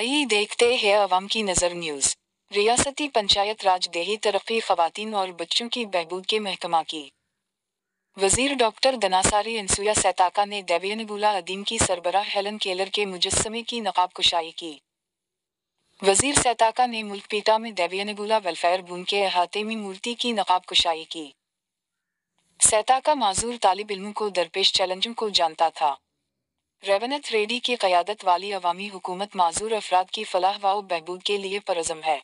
आइए देखते हैं अवाम की नज़र न्यूज़। रियासती पंचायत राज देही तरक्की ख़वातीन और बच्चों की बहबूद के महकमा की वज़ीर डॉक्टर दनासारी इंसुया सैताका ने देवियनगुला अदीम की सरबराह हेलन केलर के मुजस्समे की नकाब कुशाई की। वज़ीर सैताका ने मुल्कपीटा में देवियनगुला वेलफेयर बून के अहाते में मूर्ति की नकाब कुशाई की। सैताका माजूर तालिब इल्मों को दरपेश चैलेंजों को जानता था। रेवनत रेड्डी की क़यादत वाली अवामी हुकूमत माजूर अफराद की फलाह व बहबूद के लिए परज़म है।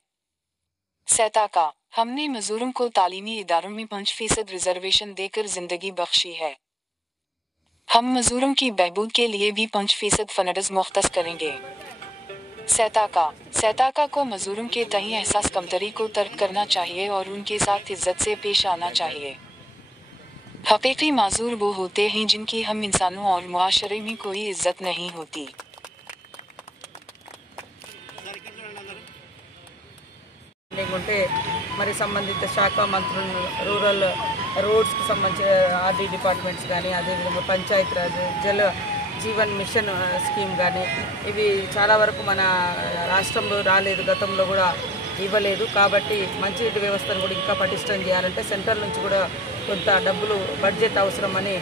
सैताका, हमने मजूरों को तालीमी इदारों में 5% रिजर्वेशन देकर जिंदगी बख्शी है। हम मजूरों की बहबूद के लिए भी 5% फंड्स मुख्तस करेंगे। सैताका को मजूरों के तहीं एहसास कमतरी को तर्क करना चाहिए और उनके साथ इज्जत से पेश आना चाहिए। हकीकी माजूर वो होते हैं जिनकी हम इंसानों और मुआशरे में कोई इज्जत नहीं होती। మరి సంబంధిత శాఖ మంత్రులు రూరల్ రోడ్స్కి సంబంధించిన ఆర్డీ డిపార్ట్మెంట్స్ కానీ అదేవిధంగా పంచాయత్ రాజ్ జల జీవన్ మిషన్ స్కీమ్ కానీ ఇవి చాలా వరకు మన రాష్ట్రంలో రాలేదు, గతంలో కూడా ఇవ్వలేదు. కాబట్టి మంచినీటి వ్యవస్థను కూడా ఇంకా పటిష్టం చేయాలంటే సెంట్రల్ నుంచి కూడా కొంత డబ్బులు బడ్జెట్ అవసరమని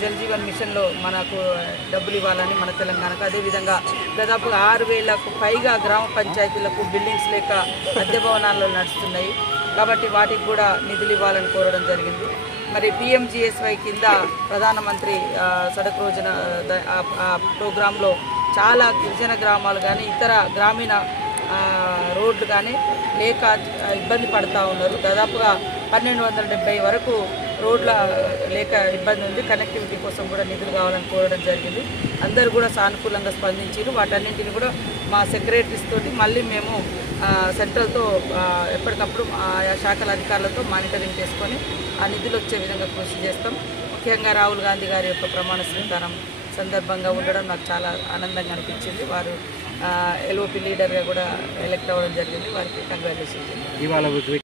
జల్ జీవన్ మిషన్లో మనకు డబ్బులు ఇవ్వాలని మన తెలంగాణకు. అదేవిధంగా దాదాపుగా 6,000కు పైగా గ్రామ పంచాయతీలకు బిల్డింగ్స్ లేక అద్దె భవనాల్లో నడుస్తున్నాయి. కాబట్టి వాటికి కూడా నిధులు ఇవ్వాలని కోరడం జరిగింది. మరి PMGSY కింద ప్రధానమంత్రి సడక్ రోజున ప్రోగ్రాంలో చాలా గిరిజన గ్రామాలు కానీ ఇతర గ్రామీణ రోడ్లు కానీ లేక ఇబ్బంది పడుతూ ఉన్నారు. దాదాపుగా 1270 వరకు రోడ్ల లేక ఇబ్బంది ఉంది. కనెక్టివిటీ కోసం కూడా నిధులు కావాలని కోరడం జరిగింది. అందరూ కూడా సానుకూలంగా స్పందించారు. వాటన్నింటిని కూడా మా సెక్రటరీస్ తోటి మళ్ళీ మేము సెంట్రల్తో ఎప్పటికప్పుడు ఆయా శాఖల అధికారులతో మానిటరింగ్ చేసుకొని ఆ నిధులు వచ్చే విధంగా కృషి చేస్తాం. ముఖ్యంగా రాహుల్ గాంధీ గారి యొక్క ప్రమాణ స్వీకారం సందర్భంగా ఉండడం నాకు చాలా ఆనందంగా అనిపించింది. వారు LOP లీడర్గా కూడా ఎలక్ట్ అవ్వడం జరిగింది. వారికి కంగ్రాచులేషన్స్.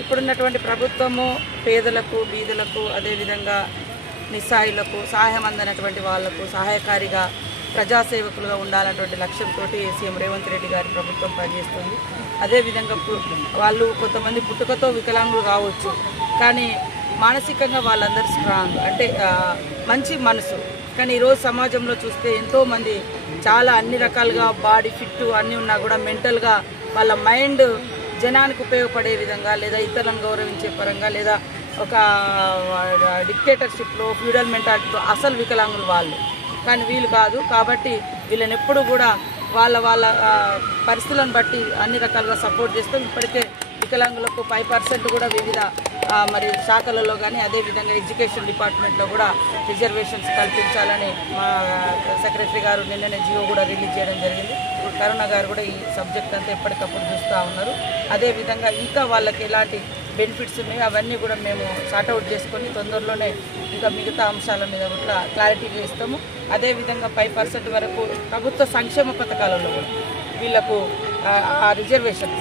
ఇప్పుడున్నటువంటి ప్రభుత్వము పేదలకు, బీదలకు, అదేవిధంగా నిస్సహాయులకు, సహాయం అందనటువంటి వాళ్లకు సహాయకారిగా ప్రజాసేవకులుగా ఉండాలన్నటువంటి లక్ష్యంతో సీఎం రేవంత్ రెడ్డి గారి ప్రభుత్వం పనిచేస్తుంది. అదేవిధంగా వాళ్ళు కొంతమంది పుట్టుకతో వికలాంగులు కావచ్చు, కానీ మానసికంగా వాళ్ళందరూ స్ట్రాంగ్, అంటే మంచి మనసు. కానీ ఈరోజు సమాజంలో చూస్తే ఎంతోమంది చాలా అన్ని రకాలుగా బాడీ ఫిట్ అన్నీ ఉన్నా కూడా మెంటల్గా వాళ్ళ మైండ్ జనానికి ఉపయోగపడే విధంగా లేదా ఇతరులను గౌరవించే పరంగా లేదా ఒక డిక్టేటర్షిప్లో ఫ్యూడల్ మెంటాలిటీలో అసలు వికలాంగులు వాళ్ళు, కానీ వీళ్ళు కాదు. కాబట్టి వీళ్ళని ఎప్పుడు కూడా వాళ్ళ పరిస్థితులను బట్టి అన్ని రకాలుగా సపోర్ట్ చేస్తాం. ఇప్పటికే వికలాంగులకు 5% కూడా వివిధ మరి శాఖలలో కానీ అదేవిధంగా ఎడ్యుకేషన్ డిపార్ట్మెంట్లో కూడా రిజర్వేషన్స్ కల్పించాలని మా సెక్రటరీ గారు నిన్ననే జియో కూడా రిలీజ్ చేయడం జరిగింది. కరుణ గారు కూడా ఈ సబ్జెక్ట్ అంతా ఎప్పటికప్పుడు చూస్తూ ఉన్నారు. అదేవిధంగా ఇంకా వాళ్ళకి ఎలాంటి బెనిఫిట్స్ ఉన్నాయో అవన్నీ కూడా మేము సార్ట్అవుట్ చేసుకొని తొందరలోనే ఇంకా మిగతా అంశాల మీద కూడా క్లారిటీ చేస్తాము. అదేవిధంగా 5% వరకు ప్రభుత్వ సంక్షేమ పథకాలలో కూడా వీళ్లకు ఆ రిజర్వేషన్